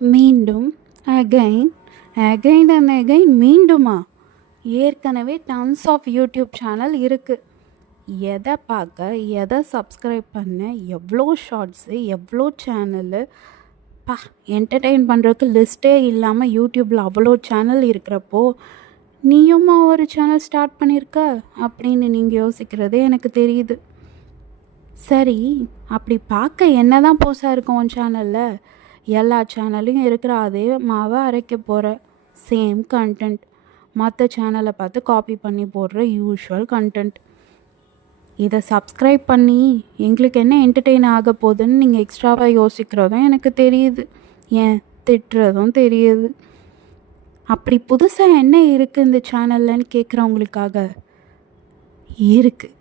மீண்டும் again again and again மீண்டுமா? ஏற்கனவே tons of YouTube channel இருக்குது. எதை பார்க்க, எதை சப்ஸ்கிரைப் பண்ண, எவ்வளோ ஷார்ட்ஸு, எவ்வளோ சேனலு, என்டர்டெயின் பண்ணுறதுக்கு லிஸ்ட்டே இல்லாமல் யூடியூப்பில் அவ்வளோ சேனல் இருக்கிறப்போ நீயுமா ஒரு சேனல் ஸ்டார்ட் பண்ணியிருக்க அப்படின்னு நீங்கள் யோசிக்கிறதே எனக்கு தெரியுது. சரி, அப்படி பார்க்க என்ன தான் புதுசாக இருக்கும் உன் சேனலில்? எல்லா சேனல்லையும் இருக்கிற அதே மாவை அரைக்க போகிற சேம் கண்டென்ட், மற்ற சேனலை பார்த்து காப்பி பண்ணி போடுற யூஷுவல் கண்டென்ட். இதை சப்ஸ்கிரைப் பண்ணி எங்களுக்கு என்ன என்டர்டெயின் ஆக போகுதுன்னு நீங்கள் எக்ஸ்ட்ராவாக யோசிக்கிறதும் எனக்கு தெரியுது, ஏன் திட்டுறதும் தெரியுது. அப்படி புதுசாக என்ன இருக்குது இந்த சேனல்லன்னு கேட்குறவங்களுக்காக இருக்குது.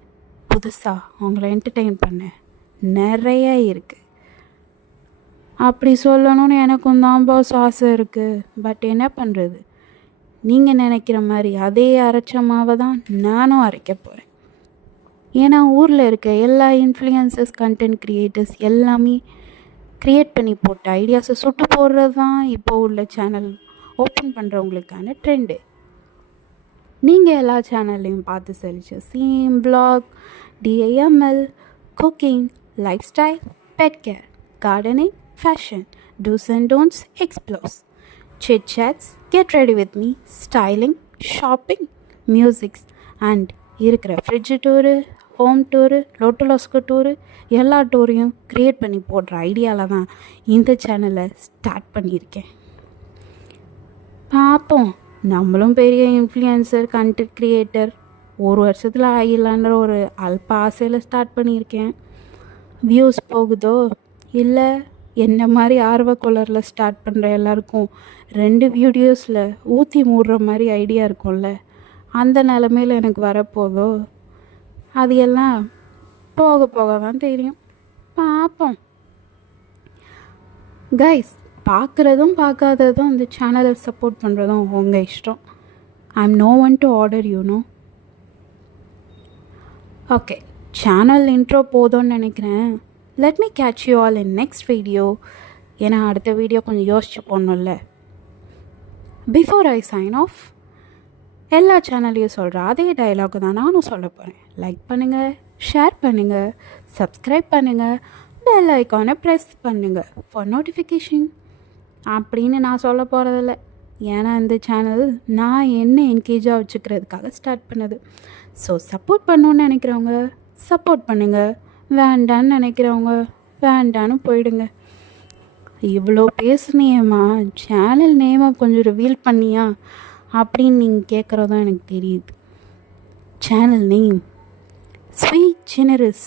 புதுசாக அவங்கள என்டர்டெயின் பண்ண நிறைய இருக்குது. அப்படி சொல்லணும்னு எனக்கும் தான் பாஸ் ஆசை இருக்குது. பட் என்ன பண்ணுறது, நீங்கள் நினைக்கிற மாதிரி அதே அரைச்ச மாவை தான் நானும் அரைக்க போகிறேன். ஏன்னா ஊரில் இருக்க எல்லா இன்ஃப்ளூயன்சர்ஸ், கண்டென்ட் க்ரியேட்டர்ஸ் எல்லாமே க்ரியேட் பண்ணி போட்ட ஐடியாஸை சுட்டு போடுறது தான் இப்போ உள்ள சேனல் ஓப்பன் பண்ணுறவங்களுக்கான ட்ரெண்டு. நீங்கள் எல்லா சேனல்லையும் பார்த்து சலிச்ச same vlog, DIML, cooking, lifestyle, pet care, gardening, fashion, dos and don'ts, explores, chit chats, get ready with me, styling, shopping, musics and இருக்கிற ஃப்ரிட்ஜ் டூரு, ஹோம் டூரு, லோட்டோலாஸ்கோ tour, எல்லா டூரையும் create பண்ணி போடுற ஐடியாவில் தான் இந்த சேனலை ஸ்டார்ட் பண்ணியிருக்கேன். பார்ப்போம், நம்மளும் பெரிய இன்ஃப்ளூயன்சர், கண்டென்ட் க்ரியேட்டர் ஒரு வருஷத்தில் ஆகிடலான்ற ஒரு அல்ப ஆசையில் ஸ்டார்ட் பண்ணியிருக்கேன். வியூஸ் போகுதோ இல்லை என்ன மாதிரி ஆர்வக்கொளரில் ஸ்டார்ட் பண்ணுற எல்லாருக்கும் 2 வீடியோஸில் ஊற்றி மூடுற மாதிரி ஐடியா இருக்கும்ல, அந்த நிலமையில் எனக்கு வரப்போதோ அது எல்லாம் போக போக தான் தெரியும். பார்ப்போம். கைஸ், பார்க்குறதும் பார்க்காததும் இந்த சேனலை சப்போர்ட் பண்ணுறதும் உங்கள் இஷ்டம். I am no one to order, you know. Okay, channel intro போதும்னு நினைக்கிறேன். Let me catch you all in next video. ஏன்னா அடுத்த வீடியோ கொஞ்சம் யோசிச்சு போடணும்ல. பிஃபோர் ஐ சைன் ஆஃப், எல்லா சேனல்லையும் சொல்கிற அதே டைலாக் தான் நானும் சொல்ல போகிறேன். லைக் பண்ணுங்கள், ஷேர் பண்ணுங்கள், சப்ஸ்கிரைப் பண்ணுங்கள், பெல் ஐக்கானை ப்ரெஸ் பண்ணுங்கள் ஃபார் நோட்டிஃபிகேஷன் அப்படின்னு நான் சொல்ல போகிறதில்ல. ஏன்னா இந்த சேனல் நான் என்ன என்கேஜாக வச்சுக்கிறதுக்காக ஸ்டார்ட் பண்ணது. ஸோ சப்போர்ட் பண்ணணுன்னு நினைக்கிறவங்க சப்போர்ட் பண்ணுங்கள், வேண்டான்னு நினைக்கிறவங்க வேண்டான்னு போயிடுங்க. இவ்வளோ பேசுனியேம்மா, சேனல் நேமை கொஞ்சம் ரிவீல் பண்ணியா அப்படின்னு நீங்கள் கேட்குறதும் எனக்கு தெரியுது. Channel name sweet generous.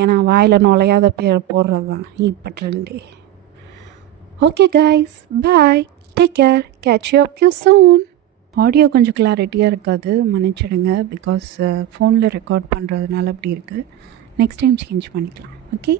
ஏன்னா வாயில் நுழையாத பேர் போடுறது தான் இப்போ ட்ரெண்டே. Okay guys, bye, take care, catch you up you soon. Audio கொஞ்சம் கிளாரிட்டியாக இருக்காது, மன்னிச்சிடுங்க. பிகாஸ் ஃபோனில் ரெக்கார்ட் பண்ணுறதுனால அப்படி இருக்குது. நெக்ஸ்ட் டைம் சேஞ்ச் பண்ணிக்கலாம். ஓகே.